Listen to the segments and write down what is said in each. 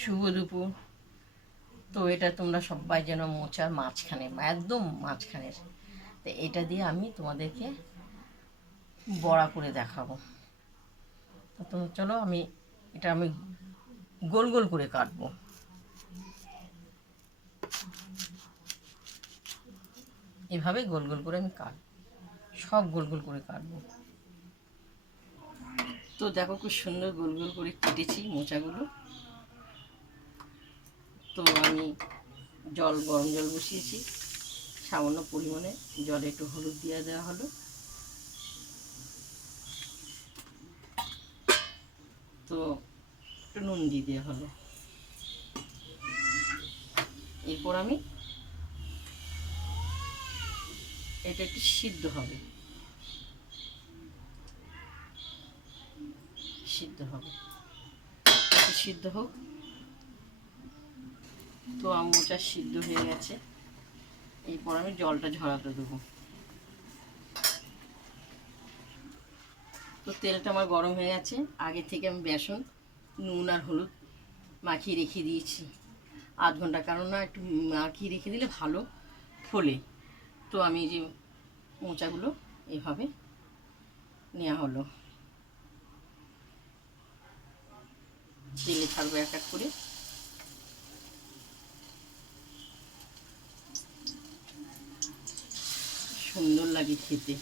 শুভ দুপুর। তো এটা তোমরা সবাই যেন মোচার মাঝখানে, একদম মাঝখানের, তো এটা দিয়ে আমি তোমাদেরকে বড়া করে দেখাবো। তো তোমরা চলো, আমি গোল গোল করে কাটবো। এভাবে গোল গোল করে আমি সব গোল গোল করে কাটবো। তো দেখো খুব সুন্দর গোল গোল করে কেটেছি মোচাগুলো। তো আমি গরম জল বসিয়েছি, সামান্য পরিমাণে জলে একটু হলুদ দিয়ে দেওয়া হলো, তো একটু নুন দিয়ে দেওয়া হলো। এরপর আমি এটা একটু সিদ্ধ হবে, একটু সিদ্ধ হোক। তো মোচা সিদ্ধ হয়ে গেছে, এরপর আমি জলটা ঝরাতে দেবো। তো তেলটা আমার গরম হয়ে গেছে, আগে থেকে আমি বেসন, নুন আর হলুদ মাখিয়ে রেখে দিয়েছি 0.5 ঘন্টা, কারণ না একটু মাখিয়ে রেখে দিলে ভালো ফোলে। তো আমি যে মোচাগুলো এভাবে নেওয়া হলো, তেলে ছাড়বো এক এক করে। সুন্দর লাগে খেতে।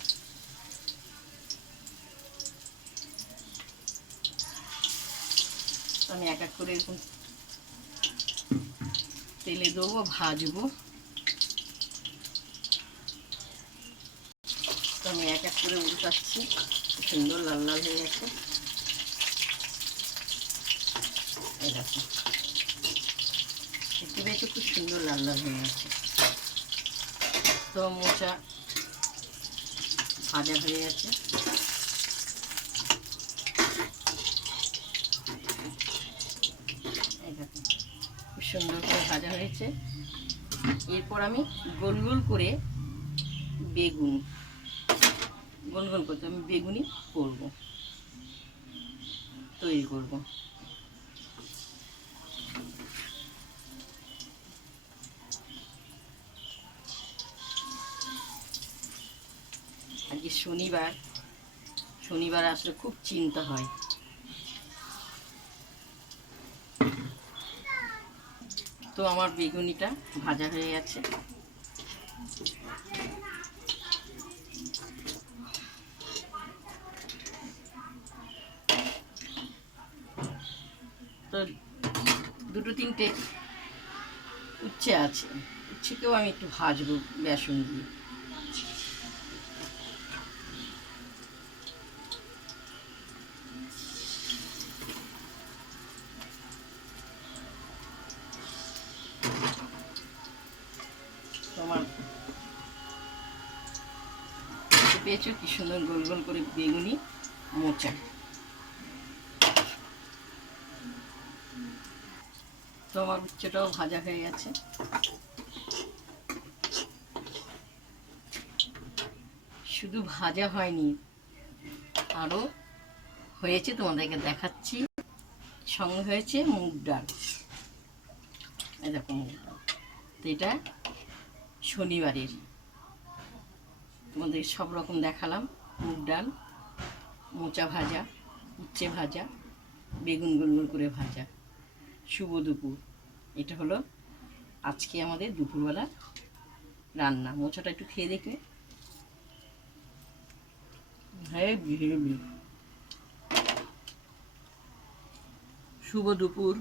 আমি এক এক করে এরকম তেলে দেবো, ভাজবো। তো আমি এক এক করে উল্টাচ্ছি, সুন্দর লাল লাল হয়ে গেছে। এই দেখো, দেখতে পেয়েছো খুব সুন্দর লাল লাল হয়ে গেছে। তো মোচা ভাজা হয়ে গেছে। এই দেখো খুব সুন্দর করে ভাজা হয়েছে। এরপর আমি গোল গোল করে গোল গোল করতে আমি বেগুনি করবো, তৈরি করব। আজকে শনিবার আসলে খুব চিন্তা হয়। তো আমার বেগুনিটা ভাজা হয়ে গেছে। তো 2-3টে উচ্ছে আছে, উচ্ছেকেও আমি একটু ভাজবো বেসন দিয়ে। তোমার পেয়েছো কি সুন্দর গোল গোল করে বেগুনি মোচা। তো আমার উচ্ছেটাও ভাজা হয়ে গেছে। শুধু ভাজা হয়নি, আরও হয়েছে, তোমাদেরকে দেখাচ্ছি। সঙ্গে হয়েছে মুগ ডাল। এই দেখো মুগ ডাল, তো এটা শনিবারের। তোমাদের সব রকম দেখালাম, মুগ ডাল, মোচা ভাজা, উচ্ছে ভাজা, বেগুন গোল গোল করে ভাজা। শুভ দুপুর। এটা হলো আজকে আমাদের দুপুরবেলা রান্না। মোচাটা একটু খেয়ে দেখবে, হেভি হেভি। শুভ দুপুর।